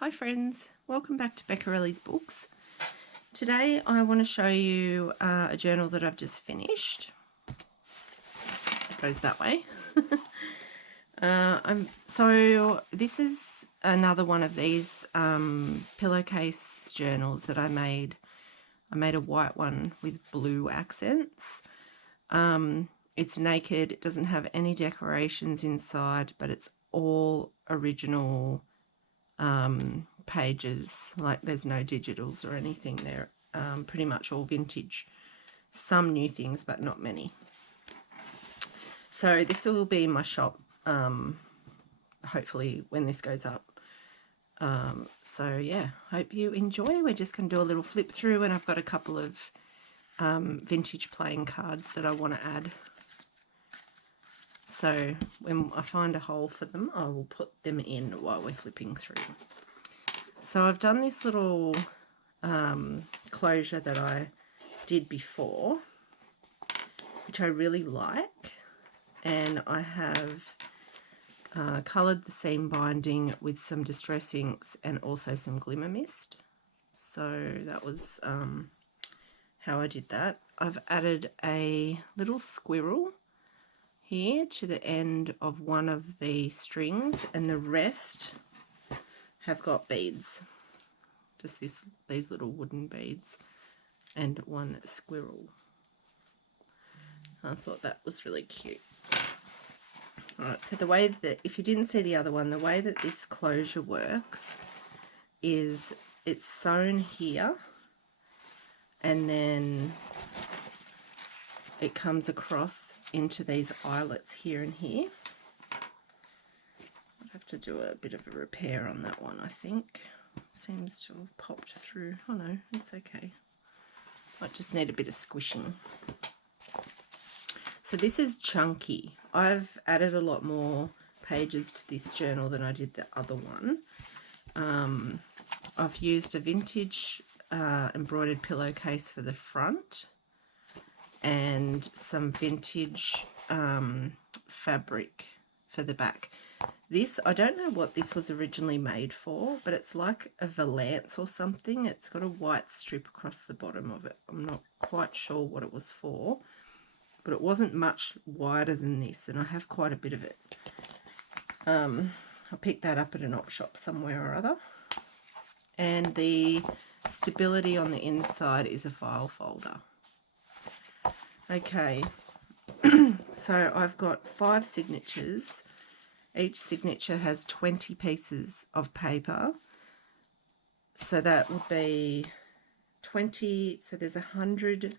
Hi friends, welcome back to Beccarelli's Books. Today I want to show you a journal that I've just finished. It goes that way. So this is another one of these pillowcase journals that I made. I made a white one with blue accents. It's naked, it doesn't have any decorations inside, but it's all original pages. Like there's no digitals or anything there. Pretty much all vintage. Some new things, but not many. So this will be in my shop, hopefully when this goes up. So yeah, hope you enjoy. We're just going to do a little flip through, and I've got a couple of vintage playing cards that I want to add. So when I find a hole for them, I will put them in while we're flipping through. So I've done this little closure that I did before, which I really like, and I have coloured the seam binding with some Distress inks and also some Glimmer Mist. So that was how I did that. I've added a little squirrel here to the end of one of the strings, and the rest have got beads, just these little wooden beads and one squirrel. I thought that was really cute. Alright, so the way that, if you didn't see the other one, the way that this closure works is it's sewn here and then it comes across into these eyelets here and here. I'd have to do a bit of a repair on that one, I think. Seems to have popped through. Oh no, it's okay. Might just need a bit of squishing. So this is chunky. I've added a lot more pages to this journal than I did the other one. I've used a vintage embroidered pillowcase for the front and some vintage fabric for the back. This, I don't know what this was originally made for, but it's like a valance or something. It's got a white strip across the bottom of it. I'm not quite sure what it was for, but it wasn't much wider than this, and I have quite a bit of it. I picked that up at an op shop somewhere or other. And the stability on the inside is a file folder. Okay, so I've got 5 signatures. Each signature has 20 pieces of paper. So that would be 20, so there's 100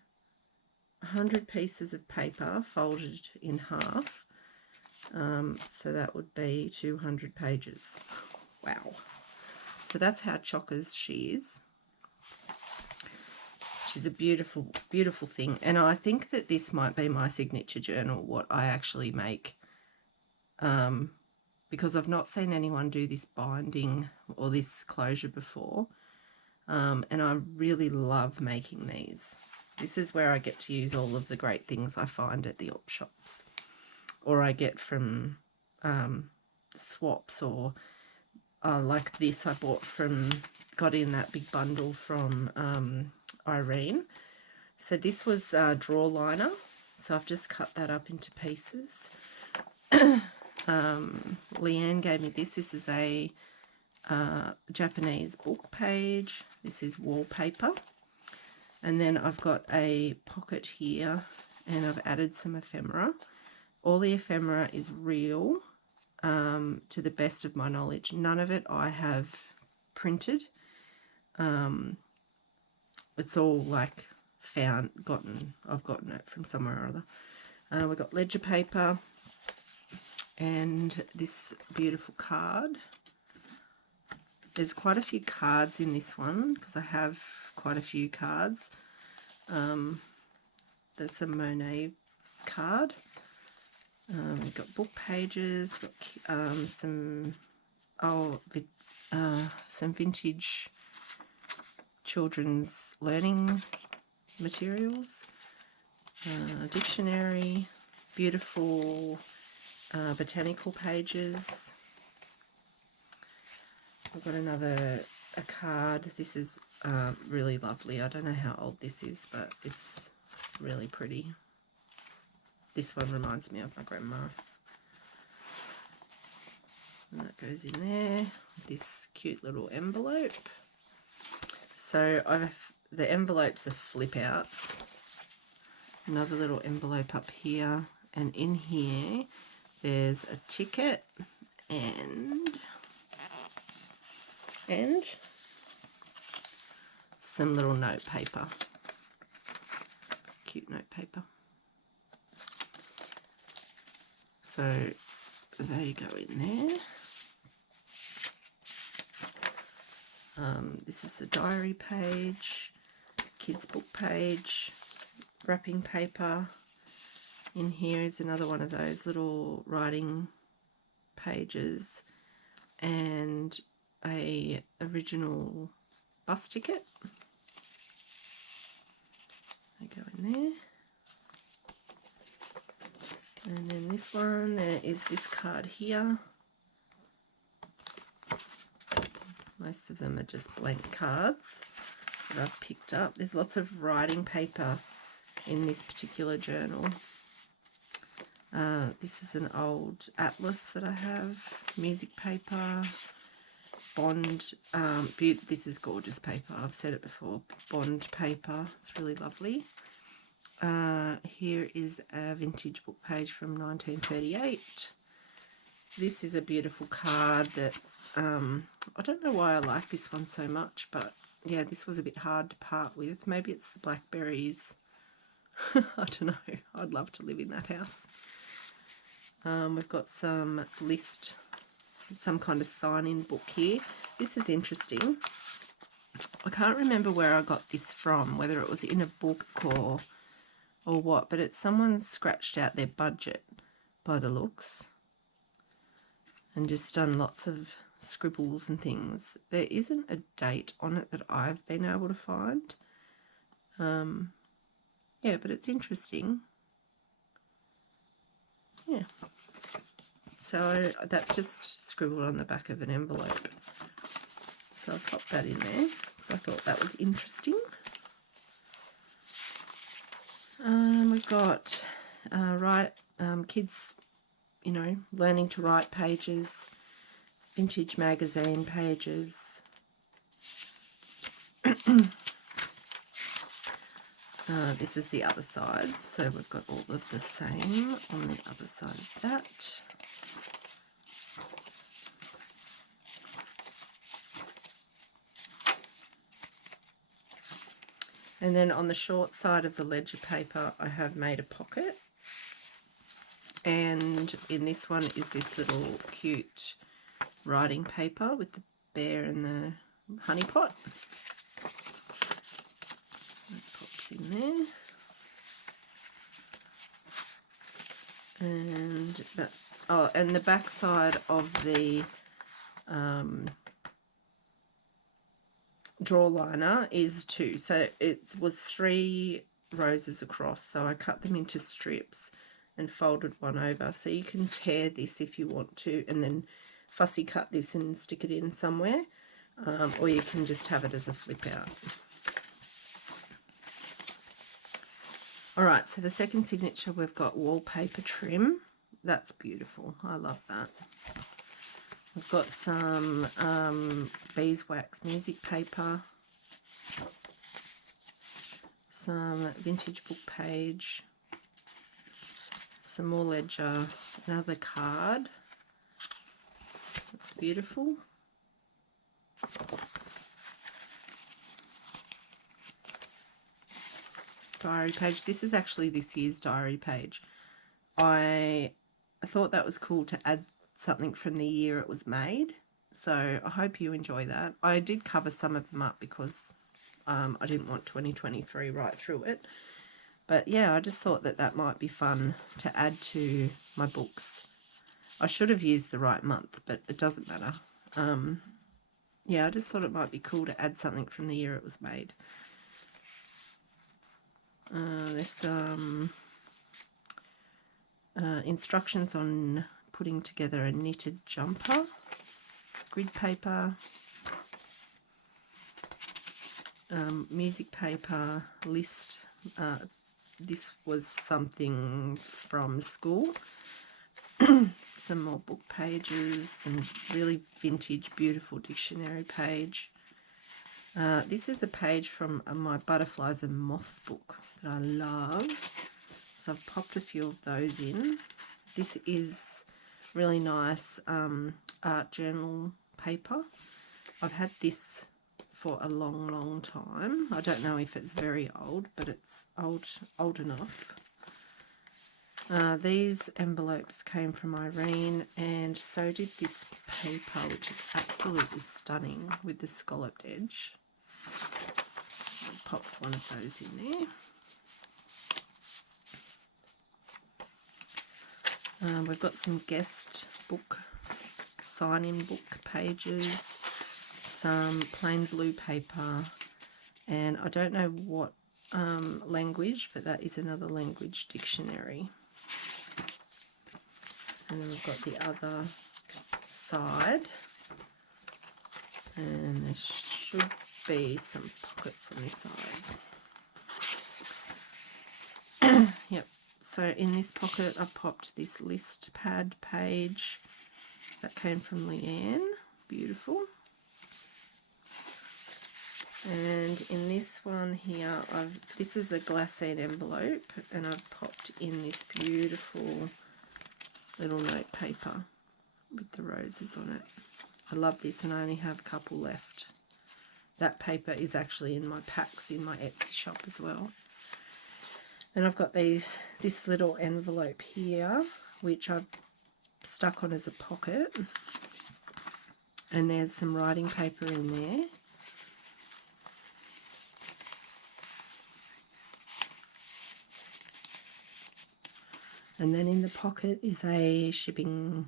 pieces of paper folded in half. So that would be 200 pages. Wow. So that's how chockers she is. She's a beautiful, beautiful thing. And I think that this might be my signature journal, what I actually make. Because I've not seen anyone do this binding or this closure before. And I really love making these. This is where I get to use all of the great things I find at the op shops, or I get from swaps, or like this I bought from, got in that big bundle from Irene. So this was draw liner, so I've just cut that up into pieces. Leanne gave me this. This is a Japanese book page. This is wallpaper. And then I've got a pocket here, and I've added some ephemera. All the ephemera is real, to the best of my knowledge. None of it I have printed. It's all like I've gotten it from somewhere or other. We've got ledger paper and this beautiful card. There's quite a few cards in this one because I have quite a few cards. That's a Monet card. We've got book pages, we've got some vintage children's learning materials, dictionary, beautiful botanical pages, I've got a card. This is really lovely. I don't know how old this is, but it's really pretty. This one reminds me of my grandma. And that goes in there. This cute little envelope. So the envelopes are flip outs. Another little envelope up here, and in here there's a ticket and some little note paper. Cute note paper. So they go in there. This is the diary page, kids book page, wrapping paper. In here is another one of those little writing pages and a original bus ticket. They go in there. And then this one, there is this card here. Most of them are just blank cards that I've picked up. There's lots of writing paper in this particular journal. This is an old atlas that I have, music paper, bond, this is gorgeous paper, I've said it before, bond paper, it's really lovely. Here is a vintage book page from 1938. This is a beautiful card that, I don't know why I like this one so much, but yeah, this was a bit hard to part with. Maybe it's the blackberries. I don't know, I'd love to live in that house. We've got some list, some kind of sign-in book here. This is interesting. I can't remember where I got this from, whether it was in a book or what, but it's someone scratched out their budget by the looks and just done lots of scribbles and things. There isn't a date on it that I've been able to find. Yeah, but it's interesting. Yeah. So that's just scribbled on the back of an envelope. So I'll pop that in there because I thought that was interesting. We've got kids, you know, learning to write pages, vintage magazine pages. This is the other side, so we've got all of the same on the other side of that. And then on the short side of the ledger paper, I have made a pocket. And in this one is this little cute writing paper with the bear and the honey pot. That pops in there. And the back side of the drawer liner is 2, so it was 3 roses across, so I cut them into strips and folded one over, so you can tear this if you want to and then fussy cut this and stick it in somewhere, or you can just have it as a flip out. Alright, so the second signature, we've got wallpaper trim. That's beautiful, I love that. We've got some beeswax music paper, some vintage book page, some more ledger, another card. That's beautiful. Diary page. This is actually this year's diary page. I thought that was cool to add something from the year it was made, so I hope you enjoy that. I did cover some of them up because I didn't want 2023 right through it, but yeah, I just thought that that might be fun to add to my books. I should have used the right month, but it doesn't matter. Yeah, I just thought it might be cool to add something from the year it was made. There's some instructions on putting together a knitted jumper, grid paper, music paper list. This was something from school. Some more book pages, some really vintage, beautiful dictionary page. This is a page from my Butterflies and Moths book that I love. So I've popped a few of those in. This is really nice art journal paper. I've had this for a long time. I don't know if it's very old, but it's old enough. These envelopes came from Irene, and so did this paper, which is absolutely stunning with the scalloped edge. I popped one of those in there. We've got some guest book, sign-in book pages, some plain blue paper, and I don't know what language, but that is another language dictionary. And then we've got the other side, and there should be some pockets on this side. Yep, so in this pocket I popped this list pad page that came from Leanne. Beautiful. And in this one here, this is a glassine envelope, and I've popped in this beautiful little note paper with the roses on it. I love this, and I only have a couple left. That paper is actually in my packs in my Etsy shop as well. Then I've got this little envelope here, which I've stuck on as a pocket, and there's some writing paper in there. And then in the pocket is a shipping,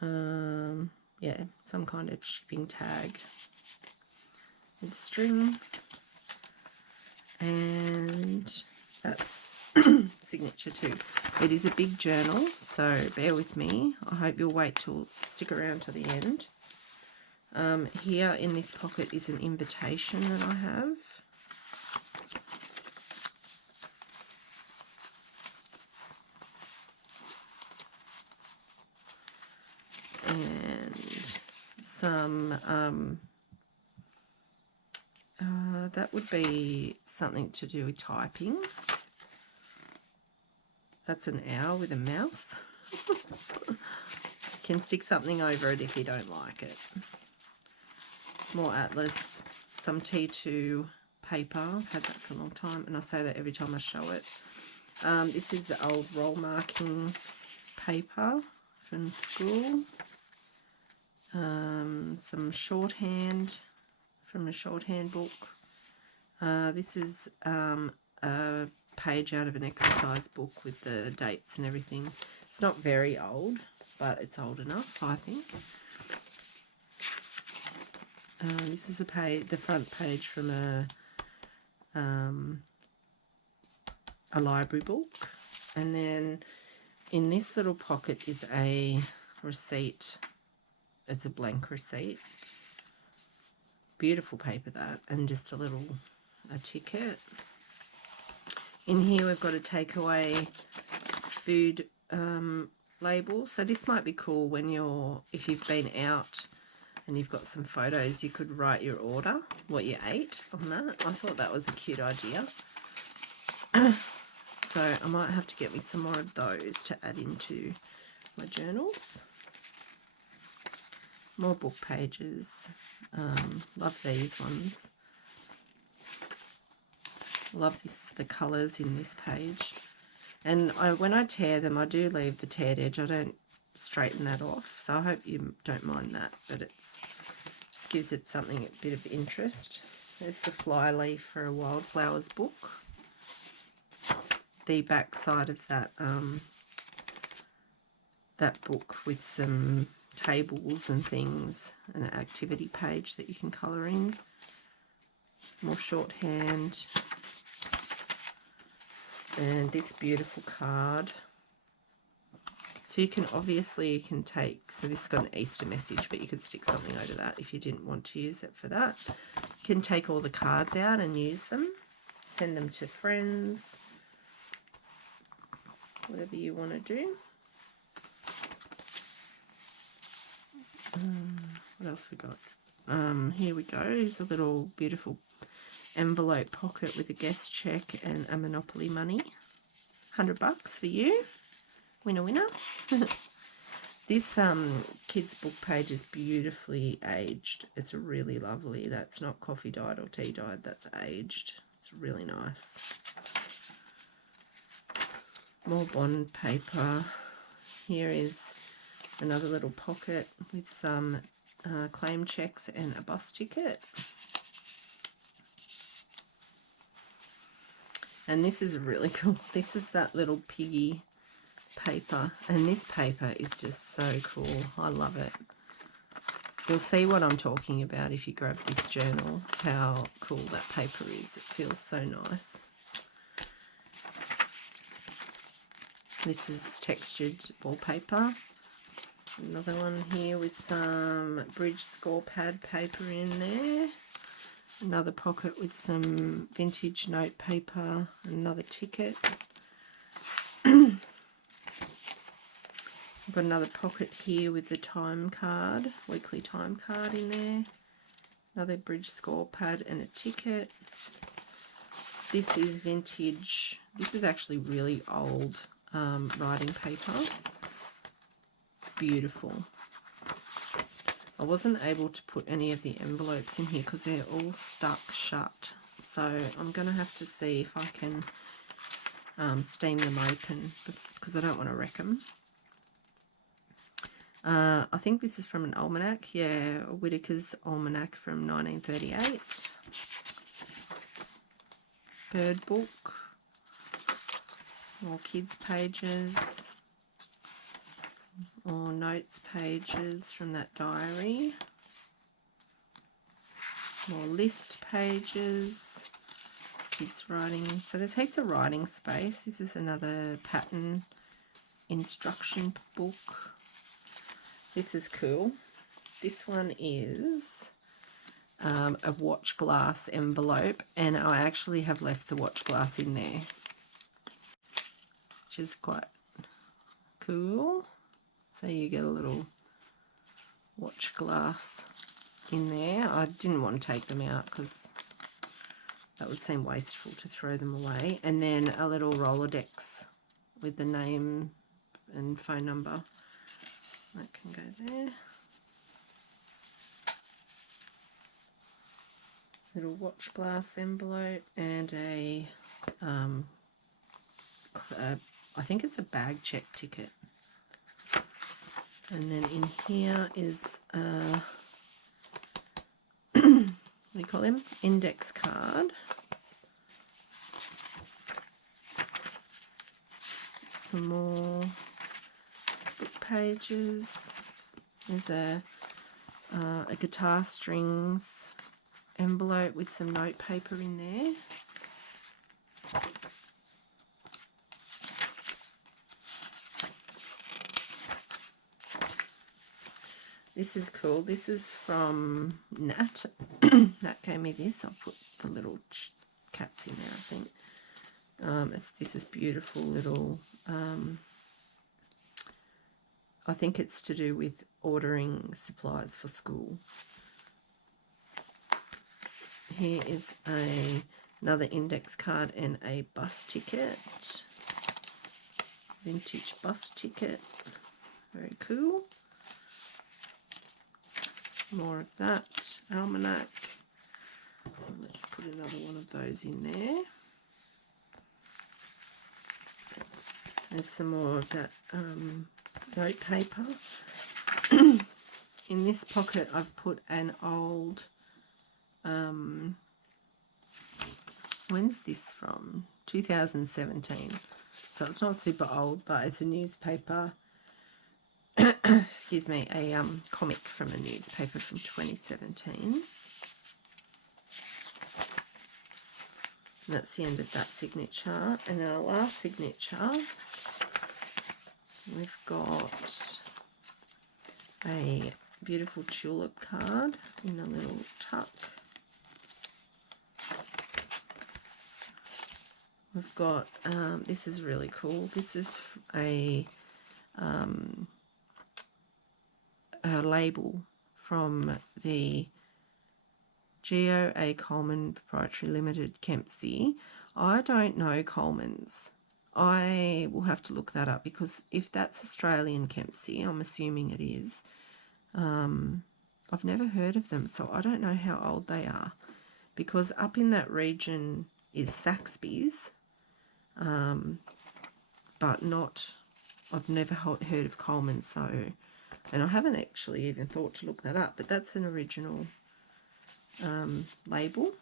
yeah, some kind of shipping tag with string. And that's signature too. It is a big journal, so bear with me. I hope you'll stick around to the end. Here in this pocket is an invitation that I have. And some, that would be something to do with typing. That's an owl with a mouse. You can stick something over it if you don't like it. More atlas, some T2 paper. I've had that for a long time, and I say that every time I show it. This is the old roll marking paper from school. Some shorthand from a shorthand book. This is a page out of an exercise book with the dates and everything. It's not very old, but it's old enough, I think. This is the front page from a library book, and then in this little pocket is a receipt. It's a blank receipt. Beautiful paper that, and just a ticket. In here we've got a takeaway food label. So this might be cool when if you've been out and you've got some photos, you could write your order, what you ate on that. I thought that was a cute idea. So I might have to get me some more of those to add into my journals. More book pages. Love these ones. Love the colours in this page. And when I tear them, I do leave the teared edge. I don't straighten that off. So I hope you don't mind that. But just gives it a bit of interest. There's the flyleaf for a wildflowers book. The back side of that that book with some tables and things, and an activity page that you can colour in. More shorthand. And this beautiful card. So you can take, so this has got an Easter message, but you could stick something over that if you didn't want to use it for that. You can take all the cards out and use them, send them to friends, whatever you want to do. What else we got? Here we go. Here's a little beautiful envelope pocket with a guest check and a Monopoly money. $100 for you. Winner, winner. This kids book page is beautifully aged. It's really lovely. That's not coffee dyed or tea dyed. That's aged. It's really nice. More bond paper. Here is another little pocket with some claim checks and a bus ticket. And this is really cool. This is that little piggy paper, and this paper is just so cool. I love it. You'll see what I'm talking about if you grab this journal, how cool that paper is. It feels so nice. This is textured wallpaper. Another one here with some bridge score pad paper in there. Another pocket with some vintage note paper. Another ticket. I've got another pocket here with the time card, weekly time card in there. Another bridge score pad and a ticket. This is vintage. This is actually really old writing paper. Beautiful. I wasn't able to put any of the envelopes in here because they're all stuck shut. So I'm going to have to see if I can steam them open because I don't want to wreck them. I think this is from an almanac. Yeah, Whitaker's Almanac from 1938. Bird book. More kids pages. More notes pages from that diary. More list pages. Kids writing. So there's heaps of writing space. This is another pattern instruction book. This is cool. This one is a watch glass envelope, and I actually have left the watch glass in there, which is quite cool. So you get a little watch glass in there. I didn't want to take them out because that would seem wasteful to throw them away. And then a little Rolodex with the name and phone number. That can go there. Little watch glass envelope and a, I think it's a bag check ticket. And then in here is, what do you call them? Index card. Some more book pages. There's a guitar strings envelope with some note paper in there. This is cool. This is from Nat. Nat gave me this. I'll put the little cats in there, I think. This is beautiful little, I think it's to do with ordering supplies for school. Here is another index card and a bus ticket. Vintage bus ticket. Very cool. More of that. Almanac. Let's put another one of those in there. There's some more of that note paper. In this pocket I've put an old, when's this from? 2017. So it's not super old, but it's a newspaper. Excuse me, a comic from a newspaper from 2017. And that's the end of that signature. And then the last signature We've got a beautiful tulip card in a little tuck. We've got, this is really cool. This is a label from the Geo A. Coleman Proprietary Limited Kempsey. I don't know Coleman's. I will have to look that up, because if that's Australian Kempsey, I'm assuming it is. I've never heard of them, so I don't know how old they are, because up in that region is Saxby's, but not, I've never heard of Coleman, so, and I haven't actually even thought to look that up, but that's an original label.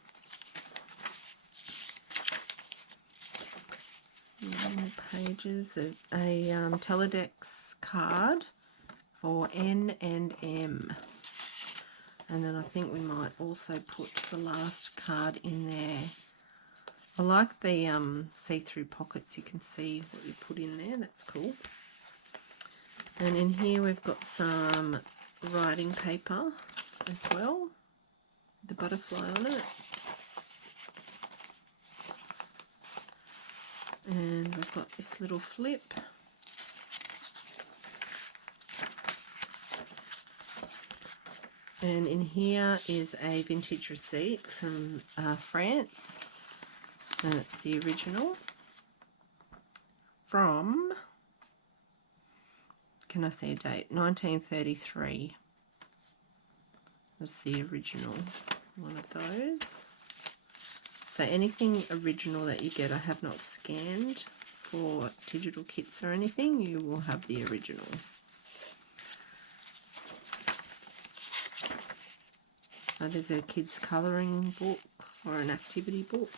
More pages, a Teledex card for N and M, and then I think we might also put the last card in there. I like the see-through pockets. You can see what you put in there. That's cool. And in here we've got some writing paper as well, the butterfly on it. And we've got this little flip. And in here is a vintage receipt from France. And it's the original from, can I say a date? 1933 was the original one of those. So anything original that you get, I have not scanned for digital kits or anything, you will have the original. That is a kid's colouring book or an activity book.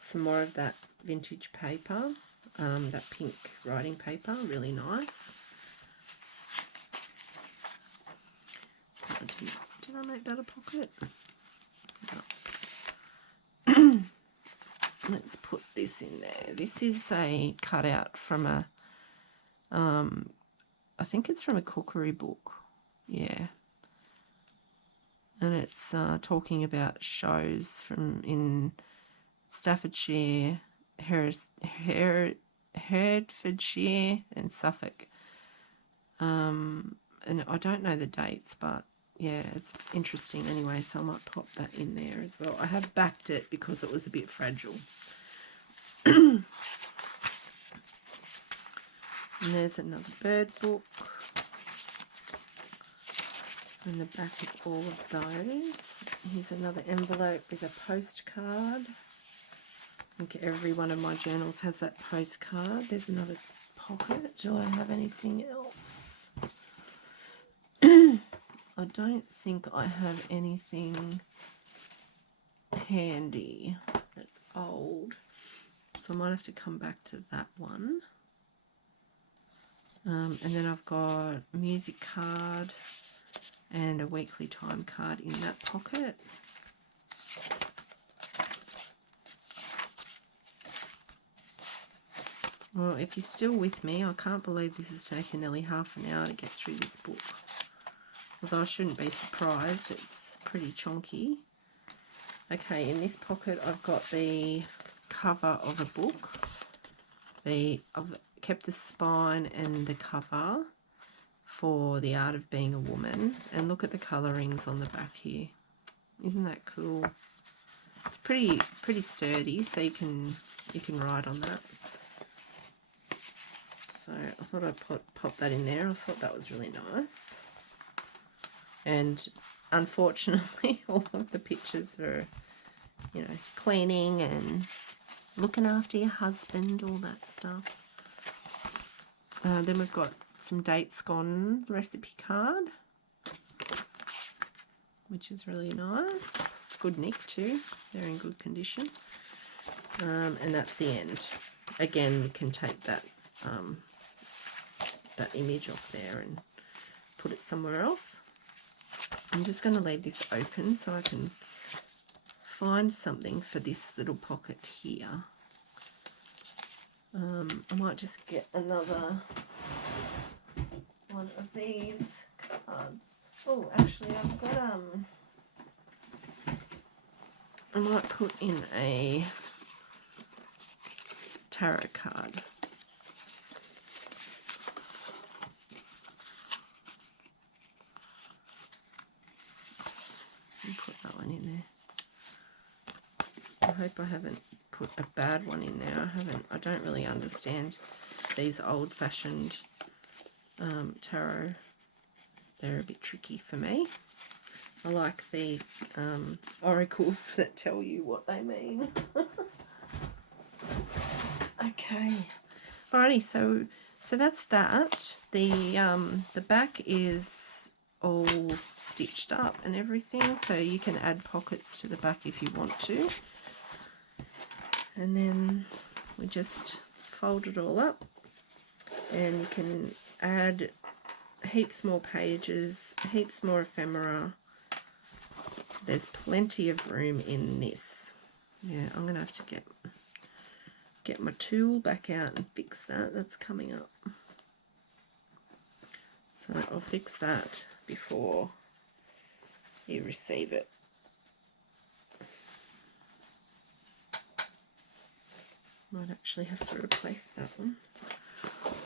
Some more of that vintage paper, that pink writing paper, really nice. Did I make that a pocket? No. Let's put this in there. This is a cutout from a, I think it's from a cookery book. Yeah. And it's talking about shows from in Staffordshire, Hertfordshire and Suffolk. And I don't know the dates, but yeah, it's interesting anyway, so I might pop that in there as well. I have backed it because it was a bit fragile. And there's another bird book. And the back of all of those. Here's another envelope with a postcard. I think every one of my journals has that postcard. There's another pocket. Do I have anything else? I don't think I have anything handy that's old, so I might have to come back to that one. And then I've got a music card and a weekly time card in that pocket. Well, if you're still with me, I can't believe this has taken nearly half an hour to get through this book. Although I shouldn't be surprised, it's pretty chunky. Okay, in this pocket I've got the cover of a book. I've kept the spine and the cover for The Art of Being a Woman. And look at the colourings on the back here. Isn't that cool? It's pretty sturdy, so you can write on that. So I thought I'd pop that in there. I thought that was really nice. And unfortunately, all of the pictures are, you know, cleaning and looking after your husband, all that stuff. Then we've got some dates gone recipe card, which is really nice. Good nick too. They're in good condition. And that's the end. Again, you can take that that image off there and put it somewhere else. I'm just going to leave this open so I can find something for this little pocket here. I might just get another one of these cards. Oh, actually, I've got I might put in a tarot card. And put that one in there. I hope I haven't put a bad one in there. I don't really understand these old-fashioned tarot. They're a bit tricky for me. I like the oracles that tell you what they mean. Okay. Alrighty, so that's that. The back is all stitched up and everything, so you can add pockets to the back if you want to. And then we just fold it all up, and you can add heaps more pages, heaps more ephemera. There's plenty of room in this. Yeah, I'm gonna have to get my tool back out and fix that. That's coming up. So I'll fix that before you receive it. Might actually have to replace that one.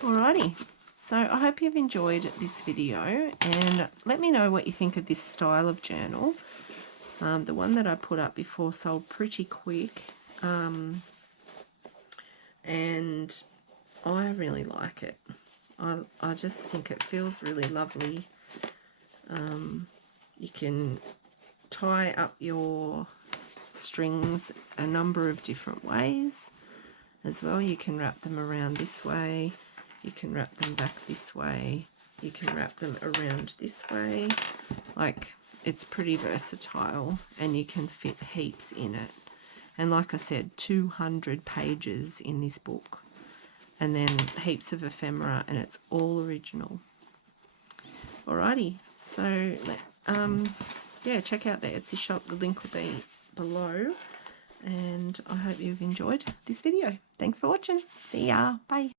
Alrighty, so I hope you've enjoyed this video, and let me know what you think of this style of journal. The one that I put up before sold pretty quick, and I really like it. I just think it feels really lovely. You can tie up your strings a number of different ways as well. You can wrap them around this way, you can wrap them back this way, you can wrap them around this way. Like, it's pretty versatile, and you can fit heaps in it. And like I said, 200 pages in this book, and then heaps of ephemera, and it's all original. Alrighty, so yeah, check out the Etsy shop. The link will be below, and I hope you've enjoyed this video. Thanks for watching. See ya. Bye.